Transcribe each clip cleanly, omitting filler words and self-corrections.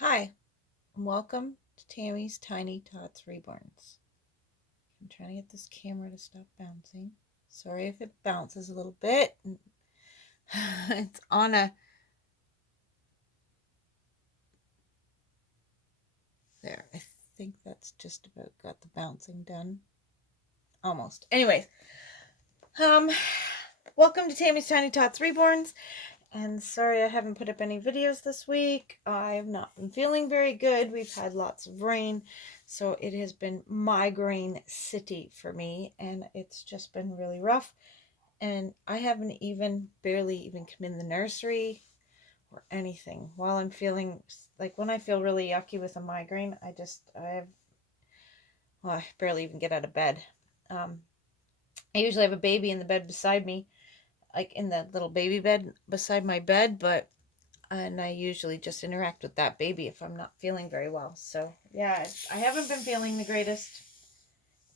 Hi, and welcome to Tammy's Tiny Tots Reborns. I'm trying to get this camera to stop bouncing. Sorry if it bounces a little bit. It's on a... There, I think that's just about got the bouncing done. Almost. Anyways, welcome to Tammy's Tiny Tots Reborns. And sorry I haven't put up any videos this week. I've not been feeling very good. We've had lots of rain, so it has been migraine city for me, and it's just been really rough. And I haven't barely even come in the nursery or anything while I'm feeling, like when I feel really yucky with a migraine, I barely even get out of bed. I usually have a baby in the bed beside me, like in the little baby bed beside my bed, and I usually just interact with that baby if I'm not feeling very well. So yeah, I haven't been feeling the greatest.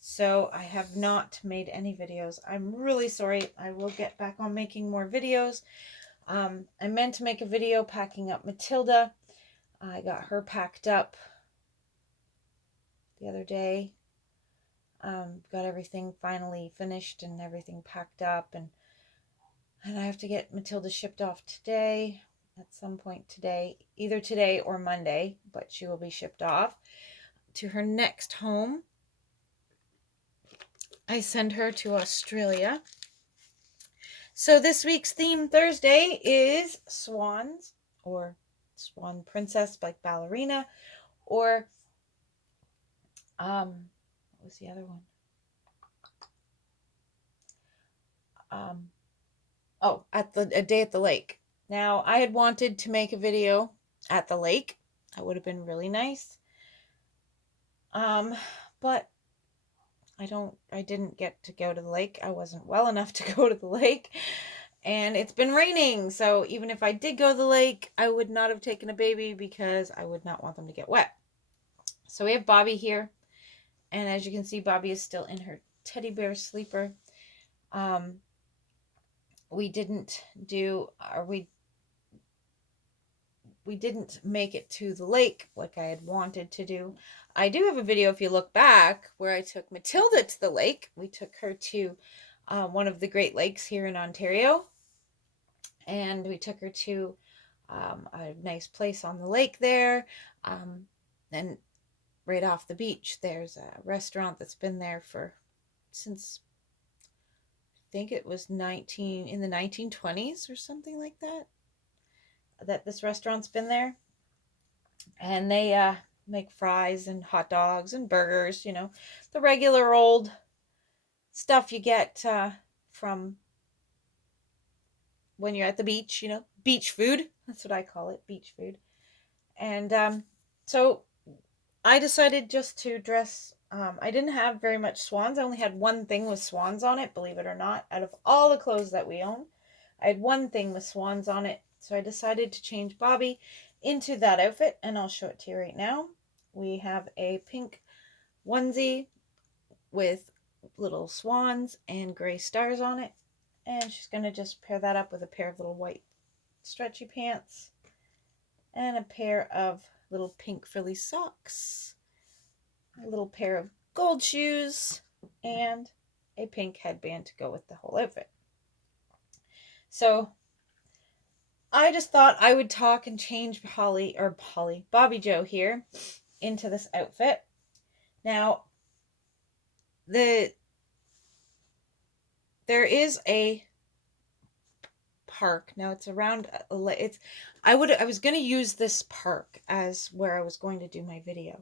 So I have not made any videos. I'm really sorry. I will get back on making more videos. I meant to make a video packing up Matilda. I got her packed up the other day. Got everything finally finished and everything packed up, and I have to get Matilda shipped off today, at some point today, either today or Monday, but she will be shipped off to her next home. I send her to Australia. So this week's theme Thursday is swans, or swan princess like ballerina, or what was the other one? A day at the lake. Now, I had wanted to make a video at the lake. That would have been really nice. But I didn't get to go to the lake. I wasn't well enough to go to the lake. And it's been raining. So even if I did go to the lake, I would not have taken a baby because I would not want them to get wet. So we have Bobby here. And as you can see, Bobby is still in her teddy bear sleeper. We didn't make it to the lake like I had wanted to do. I do have a video, if you look back, where I took Matilda to the lake. We took her to one of the Great Lakes here in Ontario, and we took her to a nice place on the lake there. And right off the beach, there's a restaurant that's been there since I think it was in the 1920s or something like that this restaurant's been there. And they make fries and hot dogs and burgers, the regular old stuff you get from when you're at the beach, beach food. That's what I call it, beach food. And so I decided just to dress. I didn't have very much swans. I only had one thing with swans on it, believe it or not. Out of all the clothes that we own, I had one thing with swans on it. So I decided to change Bobby into that outfit, and I'll show it to you right now. We have a pink onesie with little swans and gray stars on it, and she's going to just pair that up with a pair of little white stretchy pants and a pair of little pink frilly socks, a little pair of gold shoes, and a pink headband to go with the whole outfit. So I just thought I would talk and change Bobby Joe here into this outfit. Now, there is a park. Now it's around I was going to use this park as where I was going to do my video.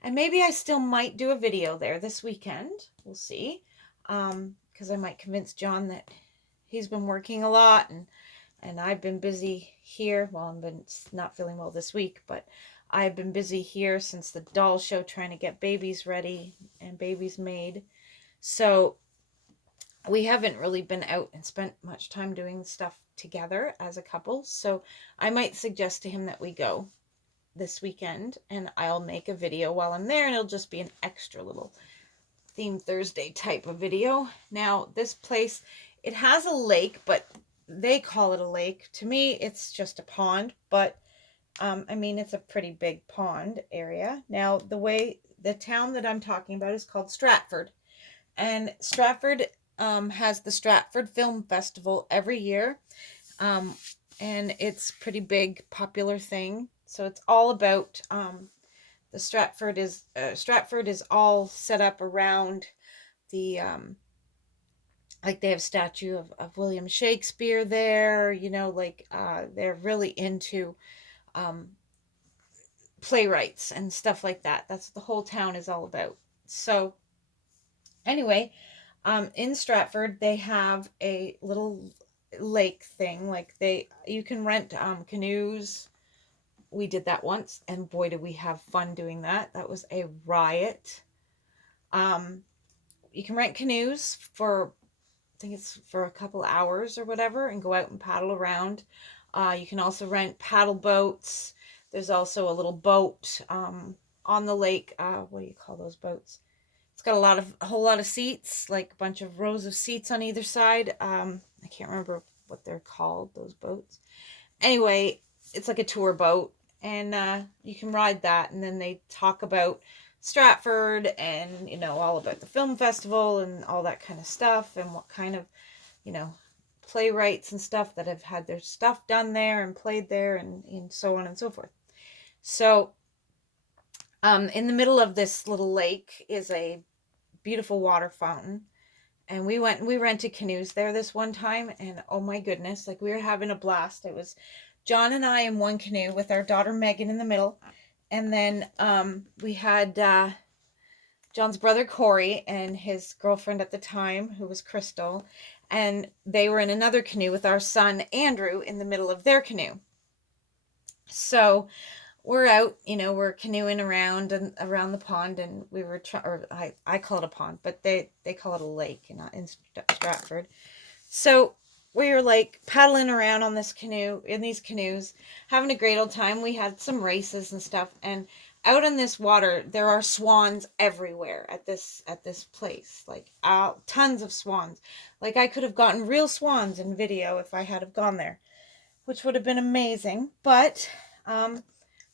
And maybe I still might do a video there this weekend. We'll see. Because I might convince John that he's been working a lot, and I've been busy here. Well, I've been not feeling well this week, but I've been busy here since the doll show trying to get babies ready and babies made. So we haven't really been out and spent much time doing stuff together as a couple. So I might suggest to him that we go this weekend, and I'll make a video while I'm there, and it'll just be an extra little theme Thursday type of video. Now, this place, it has a lake, but they call it a lake. To me, it's just a pond, but I mean, it's a pretty big pond area. Now, the town that I'm talking about is called Stratford. And Stratford has the Stratford Film Festival every year. Um, and it's a pretty big, popular thing. So it's all about the Stratford is all set up around the like they have a statue of William Shakespeare there, like they're really into um playwrights and stuff like that. That's what the whole town is all about. So anyway, in Stratford they have a little lake thing. Like you can rent canoes. We did that once, and boy did we have fun doing that. That was a riot. Um, you can rent canoes for, I think it's for a couple hours or whatever, and go out and paddle around. You can also rent paddle boats. There's also a little boat on the lake. What do you call those boats? It's got a whole lot of seats, like a bunch of rows of seats on either side. I can't remember what they're called, those boats. Anyway, it's like a tour boat, and you can ride that, and then they talk about Stratford and all about the film festival and all that kind of stuff, and what kind of you know playwrights and stuff that have had their stuff done there and played there, and so on and so forth. So in the middle of this little lake is a beautiful water fountain, and we rented canoes there this one time, and oh my goodness, like we were having a blast. It was John and I in one canoe with our daughter Megan in the middle, and then we had John's brother Corey and his girlfriend at the time, who was Crystal, and they were in another canoe with our son Andrew in the middle of their canoe. So we're out, we're canoeing around and around the pond, and we were or I call it a pond, but they call it a lake in Stratford. So we were like paddling around on this canoe, in these canoes, having a great old time. We had some races and stuff, and out in this water there are swans everywhere at this place, like tons of swans. Like I could have gotten real swans in video if I had have gone there, which would have been amazing, but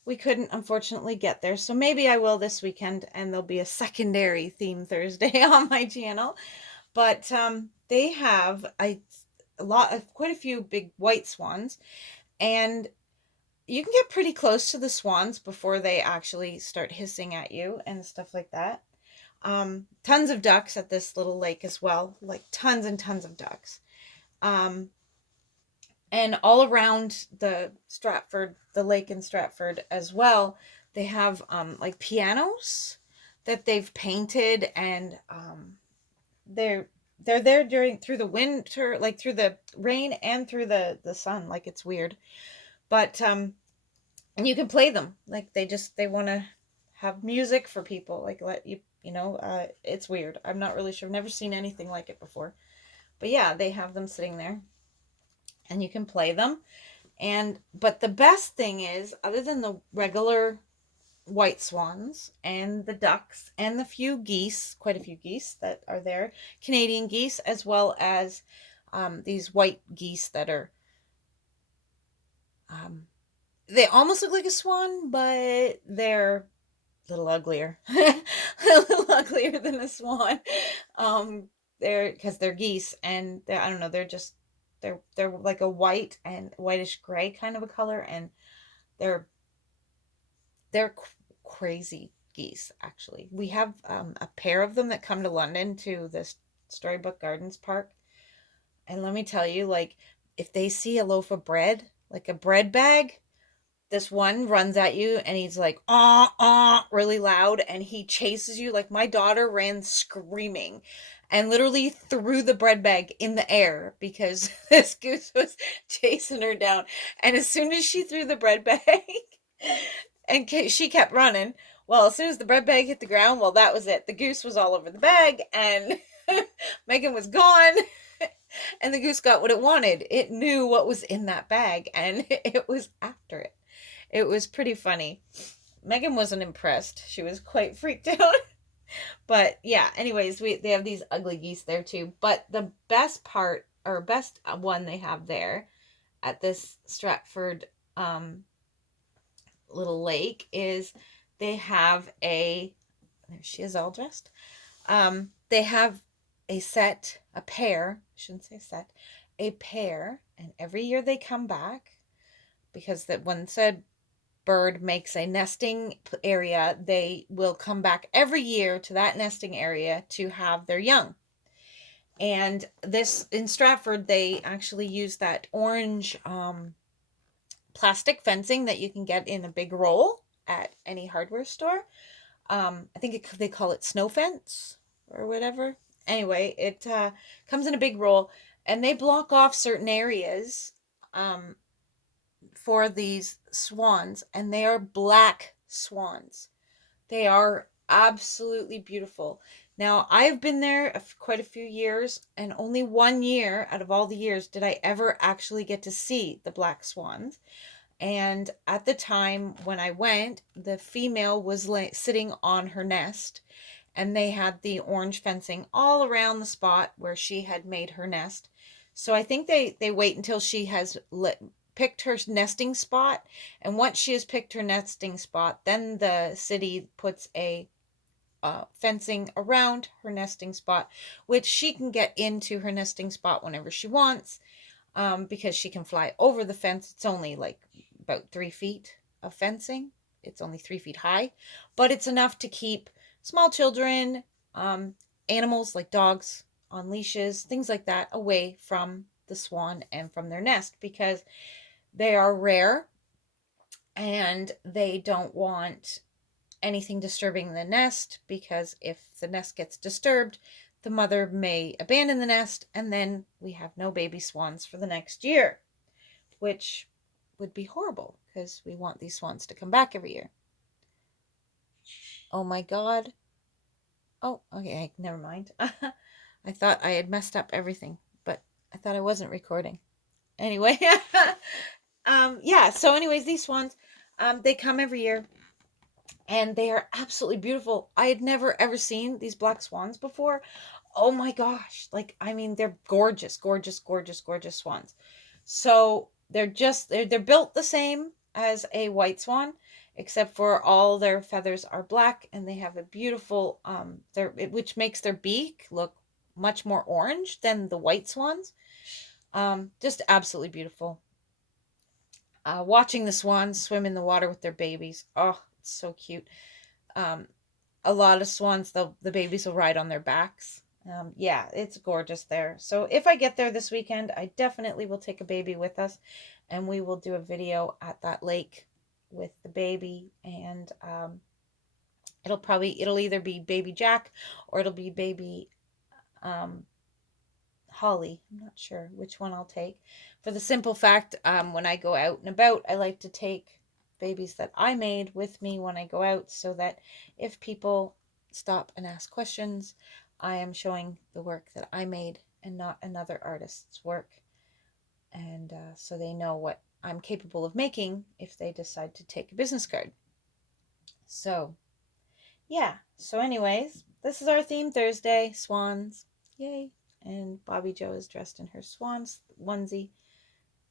we couldn't unfortunately get there. So maybe I will this weekend, and there'll be a secondary theme Thursday on my channel. But they have quite a few big white swans, and you can get pretty close to the swans before they actually start hissing at you and stuff like that. Tons of ducks at this little lake as well, like tons and tons of ducks. And all around the lake in Stratford as well, they have like pianos that they've painted, and they're there through the winter, like through the rain and through the sun. Like it's weird, but and you can play them. Like they want to have music for people. Like let you it's weird. I'm not really sure. I've never seen anything like it before, but yeah, they have them sitting there, and you can play them. But the best thing is, other than the regular white swans and the ducks and the quite a few geese that are there, Canadian geese, as well as these white geese that are they almost look like a swan, but they're a little uglier. A little uglier than a swan. Because they're geese, and I don't know, they're like a white and whitish gray kind of a color, and they're they're crazy geese. Actually, we have a pair of them that come to London to this Storybook Gardens park, and let me tell you, like if they see a loaf of bread, like a bread bag, this one runs at you and he's like really loud, and he chases you. Like my daughter ran screaming and literally threw the bread bag in the air because this goose was chasing her down. And as soon as she threw the bread bag and she kept running, well, as soon as the bread bag hit the ground, well, that was it. The goose was all over the bag, and Megan was gone. And the goose got what it wanted. It knew what was in that bag, and it was after it. It was pretty funny. Megan wasn't impressed. She was quite freaked out. But yeah, anyways, they have these ugly geese there too. But the best part, or best one they have there at this Stratford little lake is they have there she is all dressed. They have a pair, I shouldn't say set, a pair, and every year they come back because that one said bird makes a nesting area, they will come back every year to that nesting area to have their young. And this in Stratford, they actually use that orange plastic fencing that you can get in a big roll at any hardware store. I think they call it snow fence or whatever. Anyway, it comes in a big roll, and they block off certain areas um, for these swans, and they are black swans. They are absolutely beautiful. Now, I've been there quite a few years, and only 1 year out of all the years did I ever actually get to see the black swans. And at the time when I went, the female was sitting on her nest, and they had the orange fencing all around the spot where she had made her nest. So I think they wait until she has picked her nesting spot, and once she has picked her nesting spot, then the city puts a fencing around her nesting spot, which she can get into her nesting spot whenever she wants, because she can fly over the fence. It's only like about 3 feet of fencing. It's only 3 feet high, but it's enough to keep small children, animals like dogs on leashes, things like that, away from the swan and from their nest, because they are rare and they don't want anything disturbing the nest, because if the nest gets disturbed, the mother may abandon the nest, and then we have no baby swans for the next year, which would be horrible because we want these swans to come back every year. Oh my God. Oh, okay, never mind. I thought I had messed up everything, but I thought I wasn't recording. Anyway, yeah, so anyways, these swans, they come every year, and they are absolutely beautiful. I had never ever seen these black swans before. Oh my gosh. Like, I mean, they're gorgeous, gorgeous, gorgeous, gorgeous swans. So they're built the same as a white swan, except for all their feathers are black, and they have a beautiful which makes their beak look much more orange than the white swans. Just absolutely beautiful. Watching the swans swim in the water with their babies. Oh, it's so cute. Um, a lot of swans, the babies will ride on their backs. Yeah, it's gorgeous there. So if I get there this weekend, I definitely will take a baby with us, and we will do a video at that lake with the baby. And it'll either be baby Jack or it'll be baby um, Holly. I'm not sure which one I'll take. For the simple fact, when I go out and about, I like to take babies that I made with me when I go out, so that if people stop and ask questions, I am showing the work that I made and not another artist's work. And so they know what I'm capable of making if they decide to take a business card. So, yeah. So anyways, this is our theme Thursday, swans. Yay. And Bobby Joe is dressed in her swans onesie.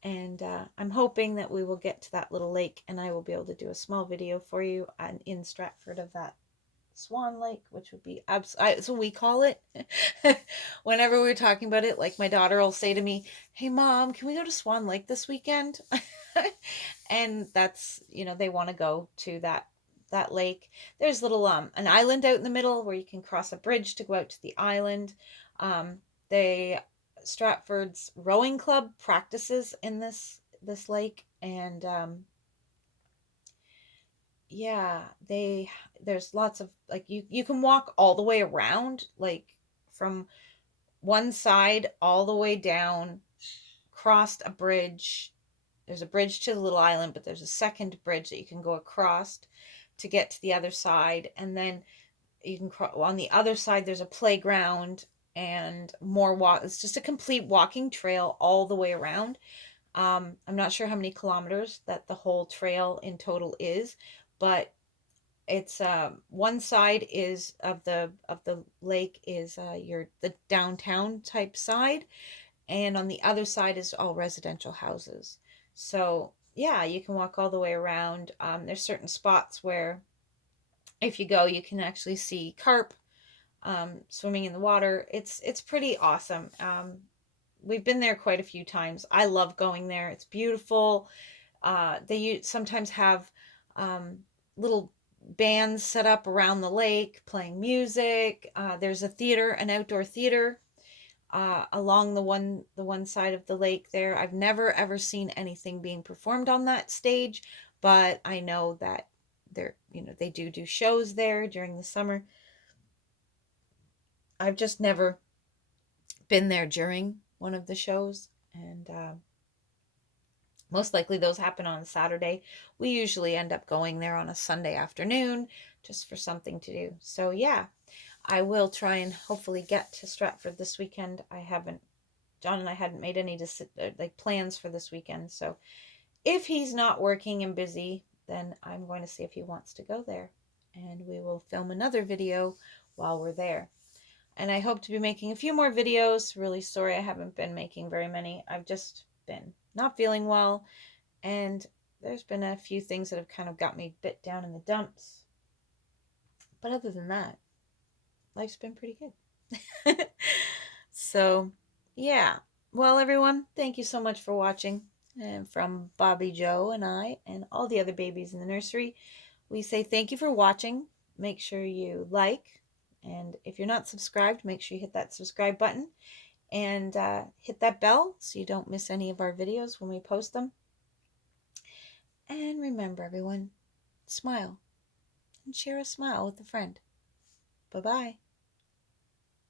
And I'm hoping that we will get to that little lake, and I will be able to do a small video for you in Stratford of that swan lake, which would be that's what we call it. Whenever we're talking about it, like my daughter will say to me, "Hey mom, can we go to Swan Lake this weekend?" And that's, they want to go to that lake. There's little an island out in the middle where you can cross a bridge to go out to the island. They Stratford's rowing club practices in this lake, and yeah, there's lots of, like, you can walk all the way around, like from one side all the way down, crossed a bridge. There's a bridge to the little island, but there's a second bridge that you can go across to get to the other side, and then you can on the other side there's a playground and more walk. It's just a complete walking trail all the way around. I'm not sure how many kilometers that the whole trail in total is, but it's one side is of the lake is the downtown type side, and on the other side is all residential houses. So yeah, you can walk all the way around. There's certain spots where if you go, you can actually see carp swimming in the water. It's pretty awesome. We've been there quite a few times. I love going there. It's beautiful. They sometimes have little bands set up around the lake playing music. There's a theater, an outdoor theater along the one side of the lake there. I've never ever seen anything being performed on that stage, but I know that they do shows there during the summer. I've just never been there during one of the shows, and most likely those happen on a Saturday. We usually end up going there on a Sunday afternoon just for something to do. So yeah, I will try and hopefully get to Stratford this weekend. I haven't John and I hadn't made any like plans for this weekend. So if he's not working and busy, then I'm going to see if he wants to go there, and we will film another video while we're there. And I hope to be making a few more videos. Really sorry I haven't been making very many. I've just been not feeling well, and there's been a few things that have kind of got me a bit down in the dumps. But other than that, life's been pretty good. So, yeah. Well, everyone, thank you so much for watching. And from Bobby Joe and I and all the other babies in the nursery, we say thank you for watching. Make sure you like, and if you're not subscribed, make sure you hit that subscribe button and hit that bell so you don't miss any of our videos when we post them. And remember, everyone, smile and share a smile with a friend. Bye-bye.